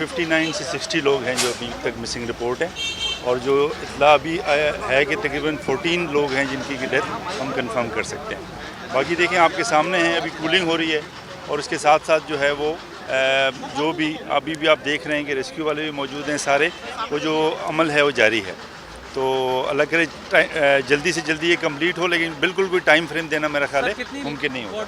59 से 60 लोग हैं जो अभी तक मिसिंग रिपोर्ट है, और जो इत्तला अभी आया है कि तकरीबन 14 लोग हैं जिनकी डेथ हम कंफर्म कर सकते हैं। बाकी देखें आपके सामने हैं, अभी कूलिंग हो रही है, और उसके साथ साथ जो है वो जो भी अभी भी आप देख रहे हैं कि रेस्क्यू वाले भी मौजूद हैं सारे, वो जो अमल है वो जारी है। तो अल्लाह करे जल्दी से जल्दी ये कंप्लीट हो, लेकिन बिल्कुल कोई टाइम फ्रेम देना मेरा ख्याल है मुमकिन नहीं होगा।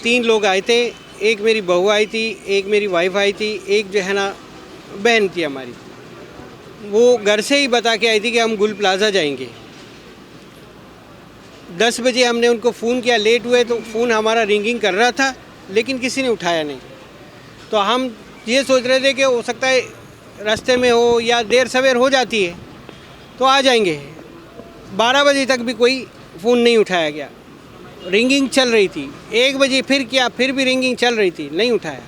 3 लोग आए थे, एक मेरी बहू आई थी, एक मेरी वाइफ आई थी, एक जो है ना बहन थी हमारी। वो घर से ही बता के आई थी कि हम गुल प्लाजा जाएंगे। 10 बजे हमने उनको फ़ोन किया, लेट हुए तो फ़ोन हमारा रिंगिंग कर रहा था, लेकिन किसी ने उठाया नहीं। तो हम ये सोच रहे थे कि हो सकता है रास्ते में हो या देर सवेर हो जाती है तो आ जाएंगे। 12 बजे तक भी कोई फ़ोन नहीं उठाया गया, रिंगिंग चल रही थी। 1 बजे फिर किया, फिर भी रिंगिंग चल रही थी, नहीं उठाया।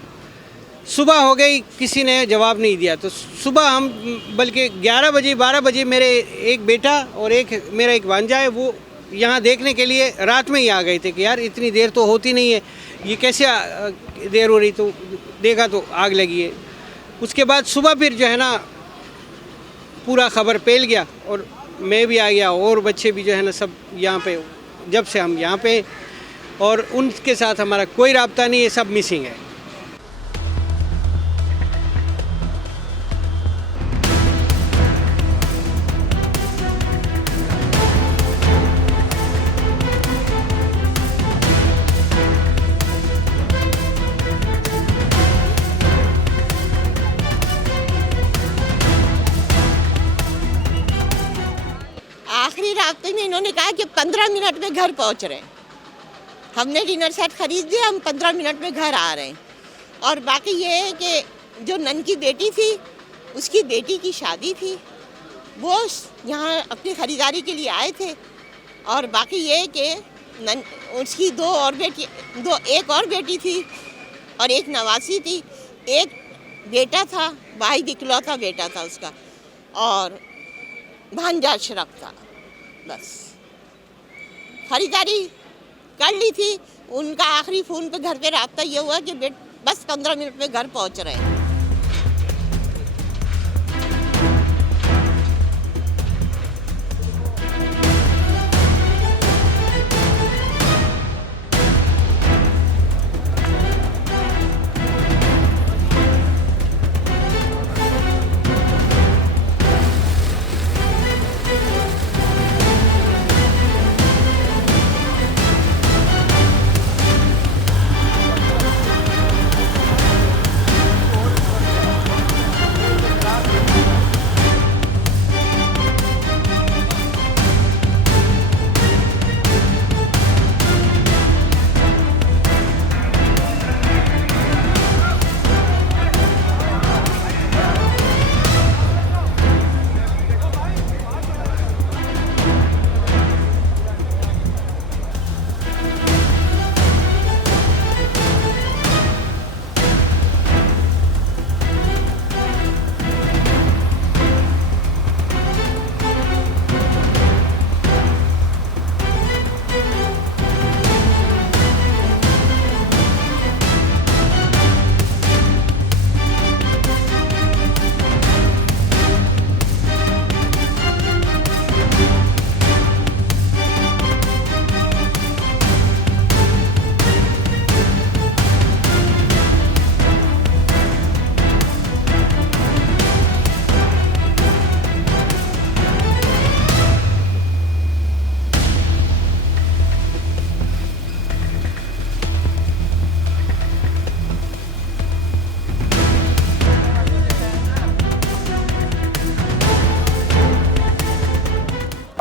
सुबह हो गई, किसी ने जवाब नहीं दिया। तो सुबह हम बल्कि 11 बजे 12 बजे मेरे एक बेटा और मेरा एक भांजा है, वो यहाँ देखने के लिए रात में ही आ गए थे कि यार इतनी देर तो होती नहीं है, ये कैसे देर हो रही। तो देखा तो आग लगी है। उसके बाद सुबह फिर जो है ना पूरा खबर फैल गया, और मैं भी आ गया, और बच्चे भी जो है ना सब यहाँ पे, जब से हम यहाँ पे, और उनके साथ हमारा कोई राब्ता नहीं है, सब मिसिंग है। आखिरी रास्ते में इन्होंने कहा कि 15 मिनट में घर पहुंच रहे हैं। हमने डिनर सेट खरीद दिया, हम 15 मिनट में घर आ रहे हैं। और बाकी ये है कि जो नन की बेटी थी, उसकी बेटी की शादी थी, वो यहाँ अपनी ख़रीदारी के लिए आए थे। और बाकी ये है कि उसकी एक और बेटी थी और एक नवासी थी, एक बेटा था, वाहिद इकलौता बेटा था उसका, और भांजा अशरफ था। बस खरीदारी कर ली थी। उनका आखिरी फ़ोन पे घर पे राब्ता ये हुआ कि बस 15 मिनट में घर पहुंच रहे हैं।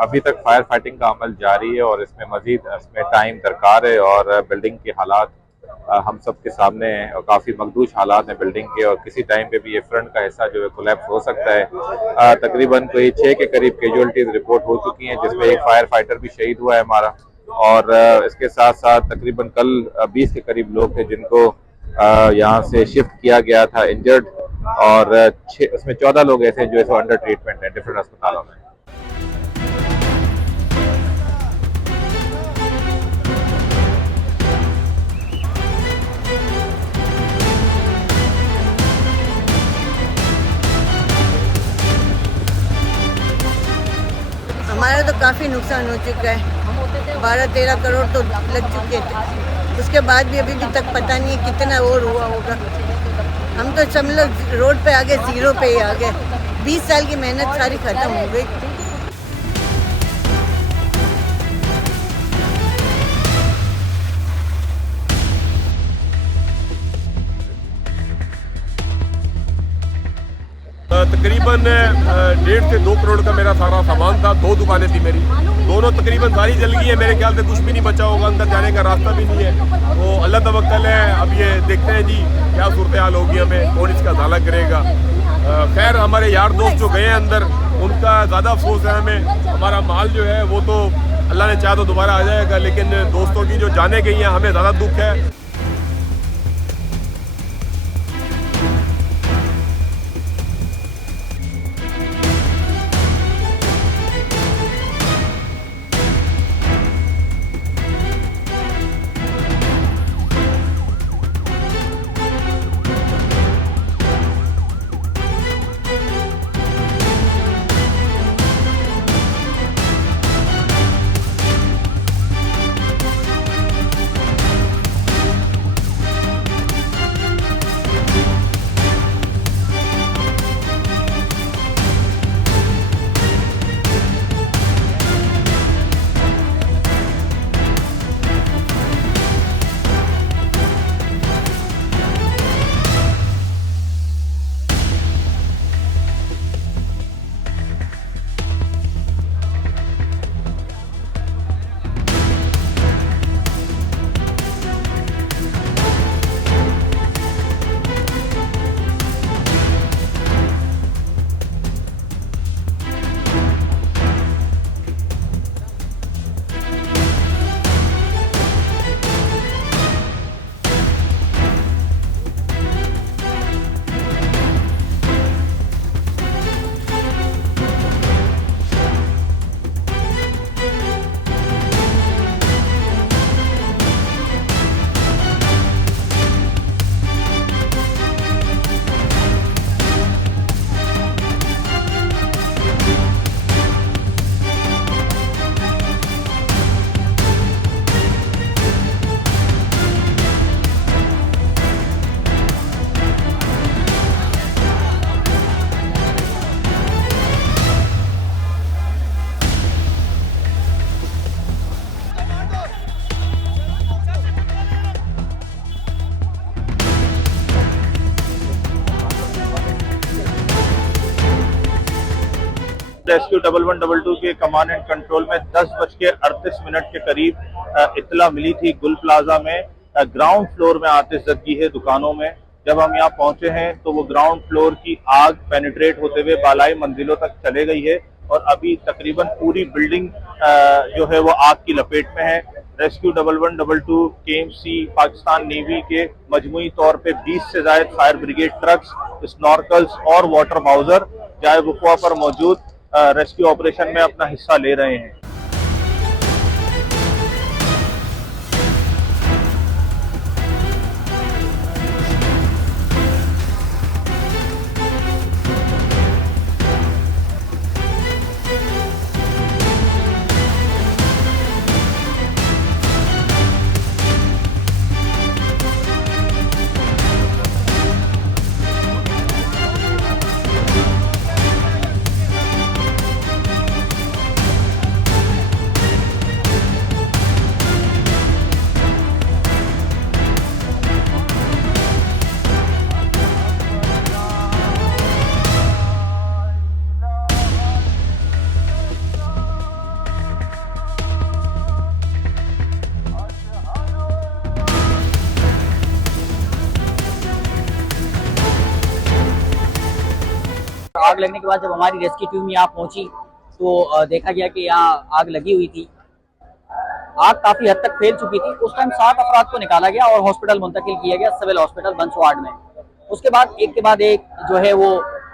अभी तक फायर फाइटिंग का अमल जारी है और इसमें मजीद टाइम दरकार है, और बिल्डिंग के हालात हम सब के सामने है और काफ़ी मखदूश हालात हैं बिल्डिंग के, और किसी टाइम पे भी ये फ्रंट का हिस्सा जो है कोलैप्स हो सकता है। तकरीबन कोई 6 के करीब कैजुअलिटीज रिपोर्ट हो चुकी हैं, जिसमें एक फायर फाइटर भी शहीद हुआ है हमारा, और इसके साथ साथ तकरीबन कल 20 के करीब लोग थे जिनको यहाँ से शिफ्ट किया गया था इंजर्ड, और उसमें 14 लोग ऐसे जो है अंडर ट्रीटमेंट है डिफरेंट अस्पतालों में। हमारा तो काफ़ी नुकसान हो चुका है, 12-13 करोड़ तो लग चुके थे। उसके बाद भी अभी तक पता नहीं है कितना और हुआ होगा। हम तो समझ लो रोड पे आ गए, जीरो पे ही आ गए। 20 साल की मेहनत सारी खत्म हो गई। तकरीबन 1.5 से 2 करोड़ का मेरा सारा सामान था। 2 दुकानें थी मेरी, दोनों तकरीबन सारी जल गई है। मेरे ख्याल से कुछ भी नहीं बचा होगा, अंदर जाने का रास्ता भी नहीं है। तो अल्लाह तवक्कल है, अब ये देखते हैं जी क्या सूरत हाल होगी, हमें कौन इसका साला करेगा। खैर हमारे यार दोस्त जो गए हैं अंदर, उनका ज़्यादा अफसोस है हमें। हमारा माल जो है वो तो अल्लाह ने चाहा तो दोबारा आ जाएगा, लेकिन दोस्तों की जो जाने गई हैं हमें ज़्यादा दुख है। रेस्क्यू 1112 के कमांड एंड कंट्रोल में 10:38 के करीब इत्तला मिली थी गुल प्लाजा में ग्राउंड फ्लोर में आतिशबाजी है दुकानों में। जब हम यहाँ पहुंचे हैं तो वो ग्राउंड फ्लोर की आग पेनिट्रेट होते हुए बालाई मंजिलों तक चले गई है और अभी तकरीबन पूरी बिल्डिंग जो है वो आग की लपेट में है। रेस्क्यू 1112 KMC पाकिस्तान नेवी के मजमुई तौर पे 20 से ज्यादा फायर ब्रिगेड ट्रक्स, स्नॉर्कल्स और वाटर बाउजर जाए वुकवा पर मौजूद रेस्क्यू ऑपरेशन में अपना हिस्सा ले रहे हैं। आग लगने के बाद जब हमारी रेस्क्यू टीम यहाँ पहुंची तो देखा गया कि यहाँ आग लगी हुई थी। आग काफी हद तक फैल चुकी थी। उस टाइम 7 अफराद को निकाला गया और हॉस्पिटल मुंतकिल किया गया, सिविल हॉस्पिटल बंस वार्ड में। उसके बाद एक के बाद एक जो है वो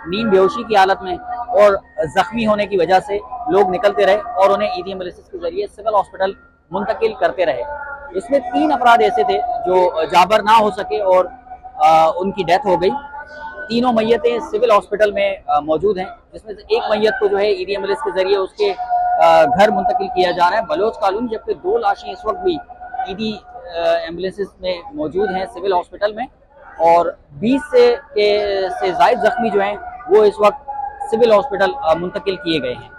नींद बेहोशी की हालत में और जख्मी होने की वजह से लोग निकलते रहे और उन्हें ईडी एम्बुलेंस के जरिए सिविल हॉस्पिटल मुंतकिल करते रहे। इसमें 3 अफराद ऐसे थे जो जाबर ना हो सके और उनकी डेथ हो गई। तीनों मैयतें सिविल हॉस्पिटल में मौजूद हैं, जिसमें से एक मैयत को जो है ईडी एम्बुलेंस के जरिए उसके घर मुंतकिल किया जा रहा है बलोच कॉलोनी, जबकि 2 लाशें इस वक्त भी ईडी एम्बुलेंस में मौजूद हैं सिविल हॉस्पिटल में और 20 से जायद जख्मी जो हैं वो इस वक्त सिविल हॉस्पिटल मुंतकिल किए गए हैं।